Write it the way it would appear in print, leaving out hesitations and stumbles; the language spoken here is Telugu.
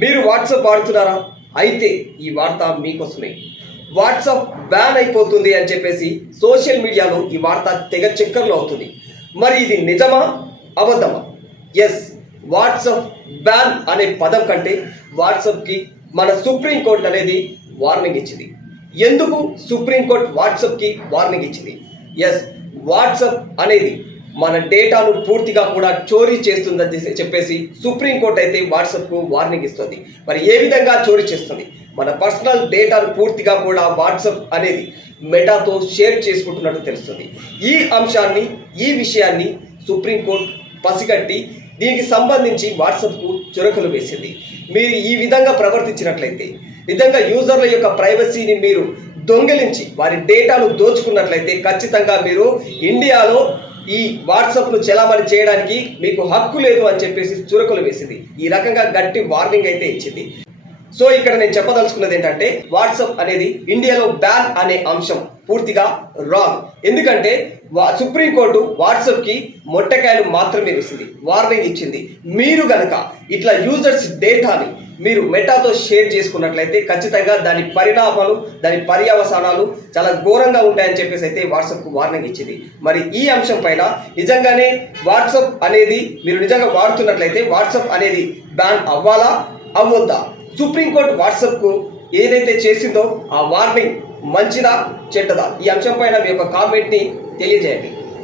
మీరు వాట్సాప్ వాడుతున్నారా? అయితే ఈ వార్త మీకోసమే. వాట్సాప్ బ్యాన్ అయిపోతుంది అని చెప్పేసి సోషల్ మీడియాలో ఈ వార్త తెగ చక్కర్లు అవుతుంది. మరి ఇది నిజమా అబద్ధమా? ఎస్, వాట్సాప్ బ్యాన్ అనే పదం కంటే వాట్సాప్కి మన సుప్రీంకోర్టు అనేది వార్నింగ్ ఇచ్చింది. ఎందుకు సుప్రీంకోర్టు వాట్సాప్కి వార్నింగ్ ఇచ్చింది? ఎస్, వాట్సాప్ అనేది మన డేటాను పూర్తిగా కూడా చోరీ చేస్తుందని చెప్పేసి సుప్రీంకోర్టు అయితే వాట్సాప్కు వార్నింగ్ ఇస్తుంది. మరి ఏ విధంగా చోరీ చేస్తుంది? మన పర్సనల్ డేటాను పూర్తిగా కూడా వాట్సాప్ అనేది మెటాతో షేర్ చేసుకుంటున్నట్టు తెలుస్తుంది. ఈ అంశాన్ని, ఈ విషయాన్ని సుప్రీంకోర్టు పసిగట్టి దీనికి సంబంధించి వాట్సాప్కు చురకలు వేసింది. మీరు ఈ విధంగా ప్రవర్తించినట్లయితే, నిజంగా యూజర్ల యొక్క ప్రైవసీని మీరు దొంగిలించి వారి డేటాను దోచుకున్నట్లయితే ఖచ్చితంగా మీరు ఇండియాలో ఈ వాట్సాప్ను చెలామణి చేయడానికి మీకు హక్కు లేదు అని చెప్పేసి చురకలు వేసింది. ఈ రకంగా గట్టి వార్నింగ్ అయితే ఇచ్చింది. సో ఇక్కడ నేను చెప్పదలుచుకున్నది ఏంటంటే, వాట్సాప్ అనేది ఇండియాలో బ్యాన్ అనే అంశం పూర్తిగా రాంగ్. ఎందుకంటే సుప్రీంకోర్టు వాట్సాప్కి మొట్టకాయలు మాత్రమే వేసింది, వార్నింగ్ ఇచ్చింది. మీరు గనక ఇట్లా యూజర్స్ డేటాని మీరు మెటాతో షేర్ చేసుకున్నట్లయితే ఖచ్చితంగా దాని పరిణామాలు, దాని పర్యవసానాలు చాలా ఘోరంగా ఉంటాయని చెప్పేసి అయితే వాట్సాప్కు వార్నింగ్ ఇచ్చింది. మరి ఈ అంశం పైన నిజంగానే వాట్సాప్ అనేది మీరు నిజంగా వాడుతున్నట్లయితే వాట్సాప్ అనేది బ్యాన్ అవ్వాలా అవ్వొద్దా? సుప్రీంకోర్టు వాట్సాప్కు ఏదైతే చేసిందో ఆ వార్నింగ్ మంచిదా చెడ్డదా? ఈ అంశం పైన మీ యొక్క కామెంట్ని తెలియజేయండి.